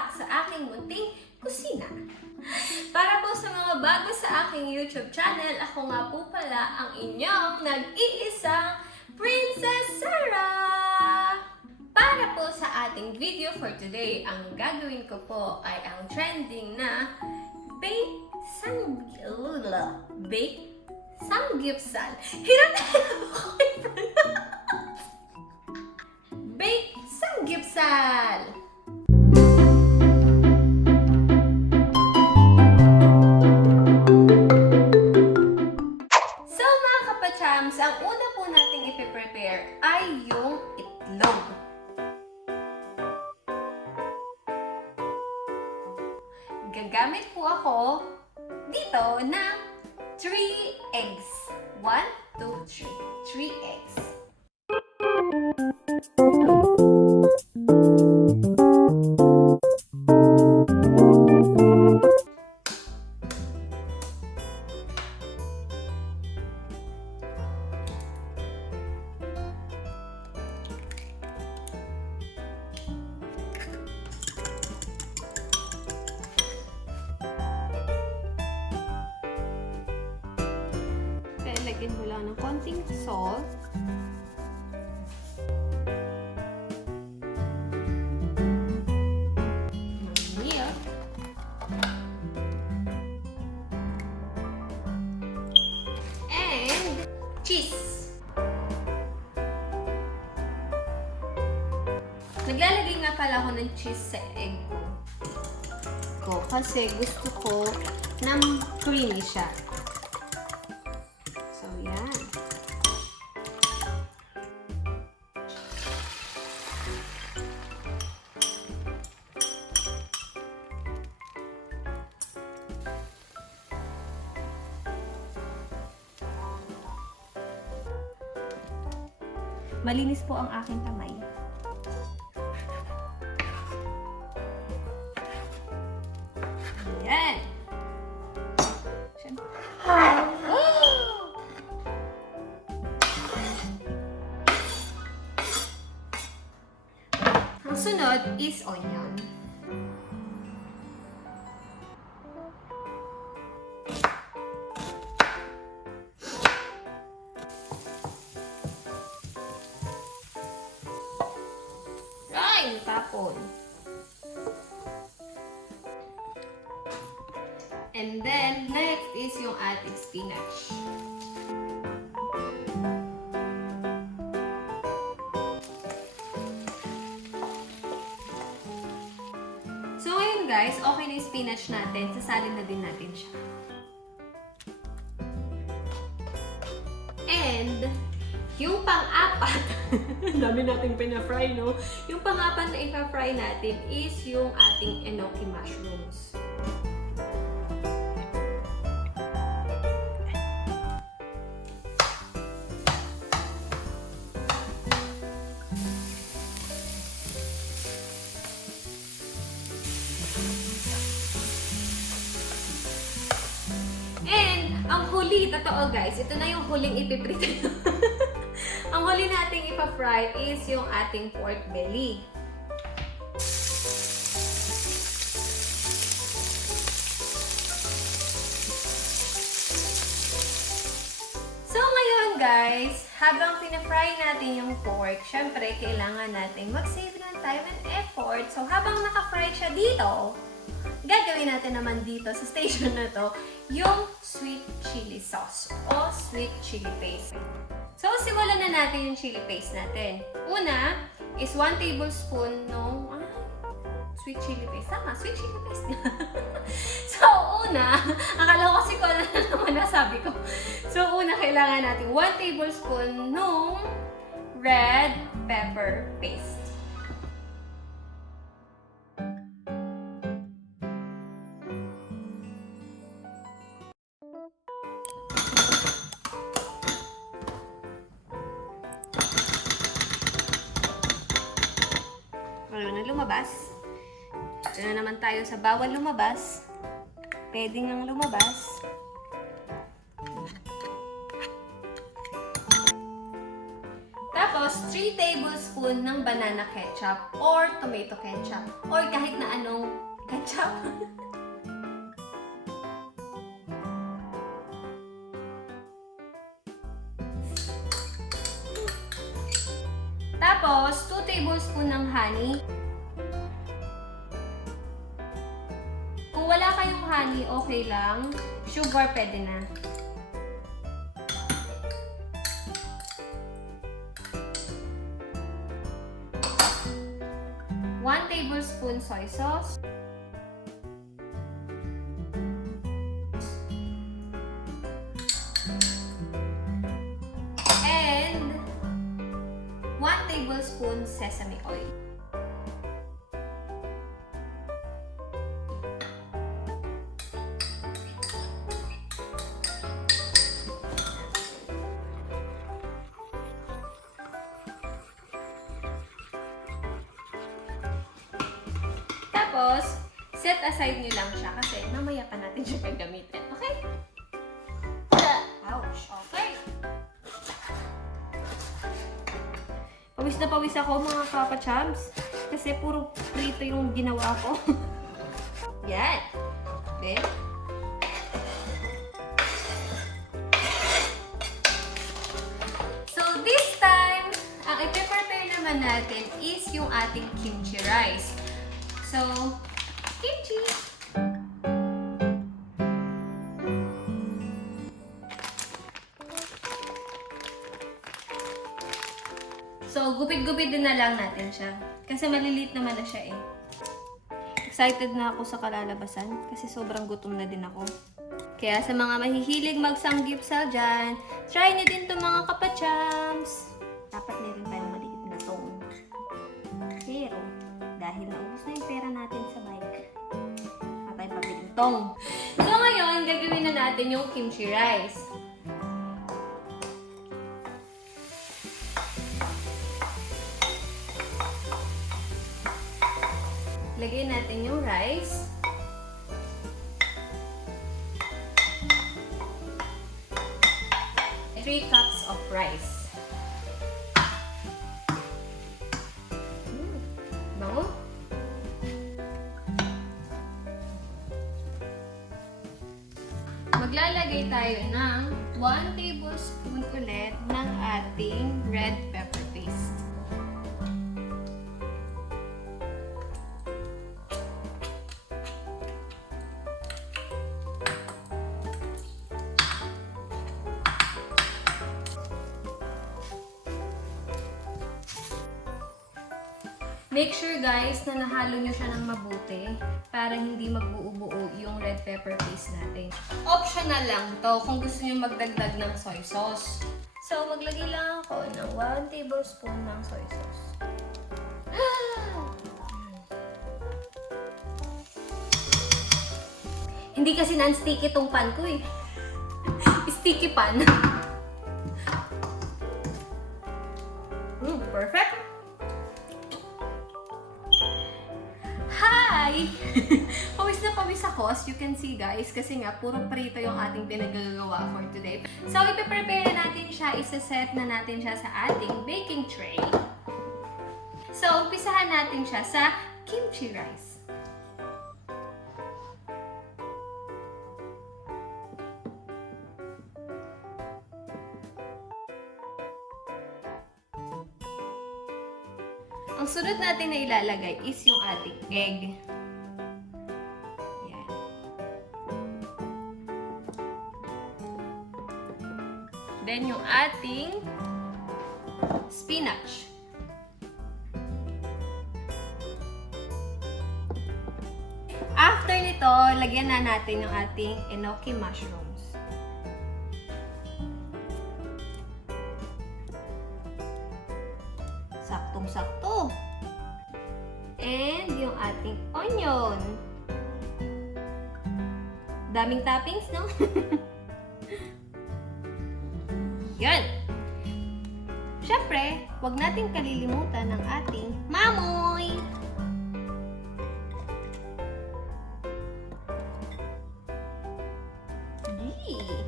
back sa aking munting kusina. Para po sa mga bago sa aking YouTube channel, ako nga po pala ang inyong nag-iisang Princess Serah! Para po sa ating video for today, ang gagawin ko po ay ang trending na baked samgyupsal. Hirap na ako i-pronounce. Baked samgyupsal. So mga kapachams, ang una po nating ipiprepare ay yung itlog. Gagamit po ako dito ng 3 eggs. 1, 2, 3. 3 eggs. Lagyan mo lang ng konting salt. Milk. And cheese. Naglalagay nga pala ako ng cheese sa egg ko. Kasi gusto ko na creamy siya. Malinis po ang aking kamay. Ayan. Ang sunod is onion. Tapon. And then, next is yung ating spinach. So, ngayon guys, okay na yung spinach natin. Sasalin na din natin siya. And, yung pang-apat, dami nating pina-fry, no? Yung pang-apat na ipa-fry natin is yung ating enoki mushrooms. And, ang huli, totoo guys, ito na yung huling ipiprito. Ang huli nating ipa-fry is yung ating pork belly. So ngayon guys, habang pina-fry natin yung pork, syempre kailangan natin mag-save ng time and effort. So habang naka-fry siya dito, gagawin natin naman dito sa station na to yung sweet chili sauce o sweet chili paste. So, simulan na natin yung chili paste natin. Una is 1 tablespoon ng sweet chili paste. Tama, sweet chili paste. So, una, akala ko kasi ko na naman nasabi ko. So, una, kailangan natin 1 tablespoon ng red pepper paste. Lumabas. Ito na naman tayo sa bawal lumabas. Pwede ngang lumabas. Tapos, 3 tablespoon ng banana ketchup or tomato ketchup or kahit na anong ketchup. Tapos, 2 tablespoon ng honey. Kung wala kayong honey, okay lang. Sugar, pwede na. One tablespoon soy sauce. And 1 tablespoon sesame oil. Tapos, set aside nyo lang siya kasi mamaya pa natin siya gagamitin. Okay? Ouch! Okay. Pawis na pawis ako mga kapachams kasi puro prito yung ginawa ko. Yan. Then, so this time, ang ipe-prepare naman natin is yung ating kimchi rice. So, kimchi! So, gupit-gupit din na lang natin siya. Kasi maliliit naman na siya eh. Excited na ako sa kalalabasan kasi sobrang gutom na din ako. Kaya sa mga mahihilig mag-samgyupsal dyan, try nyo din to mga kapachams! Dapat meron tayong maliit na tong. Pero, dahil naubos na yung pera natin sa bike, wala tayong pabiling tong. So ngayon, gagawin na natin yung kimchi rice. Lagay natin yung rice. Three cups of rice. Bango. Maglalagay tayo ng 1 tablespoon ulit ng ating red pepper paste. Make sure guys na nahalo nyo siya ng mabuti para hindi magbuo-buo yung red pepper paste natin. Optional lang to kung gusto nyo magdagdag ng soy sauce. So, maglagay lang ako ng 1 tablespoon ng soy sauce. Hindi kasi non-sticky tong pan ko eh. Sticky pan. Perfect! Hi! Pawis na pawis ako, as you can see guys, kasi nga puro prito yung ating pinagagawa for today. So, ipiprepare na natin siya, isa-set na natin siya sa ating baking tray. So, umpisahan natin siya sa kimchi rice. Ang sunod natin na ilalagay is yung ating egg. Yan. Then yung ating spinach. After nito, lagyan na natin yung ating enoki mushrooms. Saktong-sakto. And yung ating onion. Daming toppings, no? Yan. Syempre, huwag nating kalilimutan ng ating mamoy. Yee!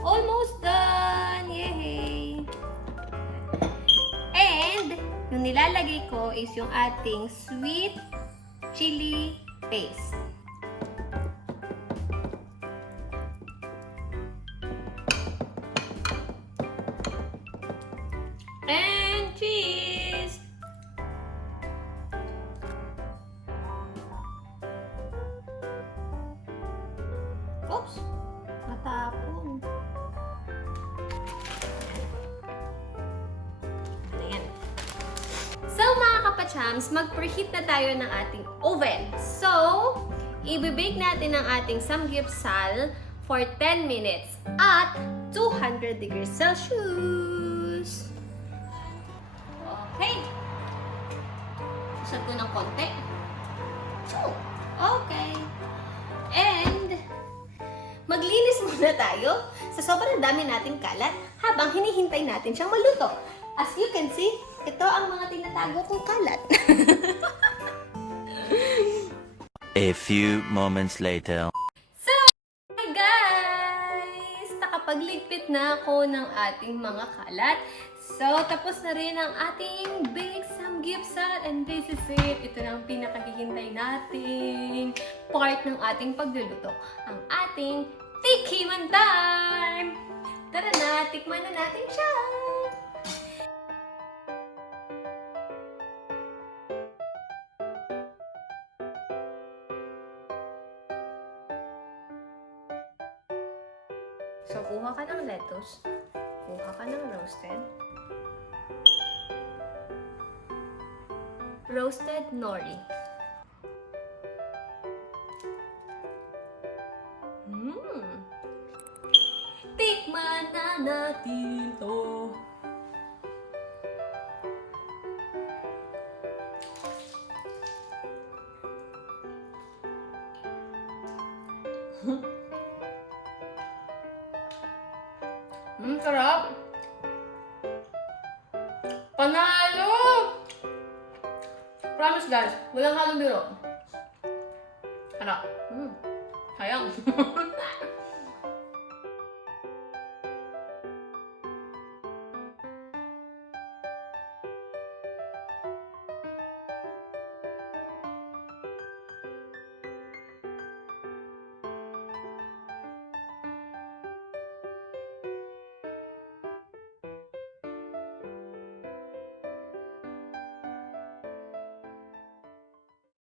Almost done! Yay! nilalagay ko is yung ating sweet chili paste. And cheese! Oops! Matapon. Ayan. So, mga kapachams, mag-preheat na tayo ng ating oven. So, i-bake natin ang ating samgyupsal for 10 minutes at 200 degrees Celsius. Okay. Isag ko ng konti. Okay. And, maglinis muna tayo sa sobrang dami nating kalat habang hinihintay natin siyang maluto. As you can see, ito ang mga tinatago kong kalat. A few moments later. So, hi guys! Nakapagligpit na ako ng ating mga kalat. So, tapos na rin ang ating baked samgyupsal and this is it. Ito na ang pinakahihintay nating part ng ating pagluluto. Ang ating tikiman time! Tara na, tikman na natin siya! So, kuha ka ng lettuce. Kuha ka ng roasted. Roasted nori. Tikman na natin to. Sarap! Panalo! Promise guys, walang halong biro. Harap. Sayang.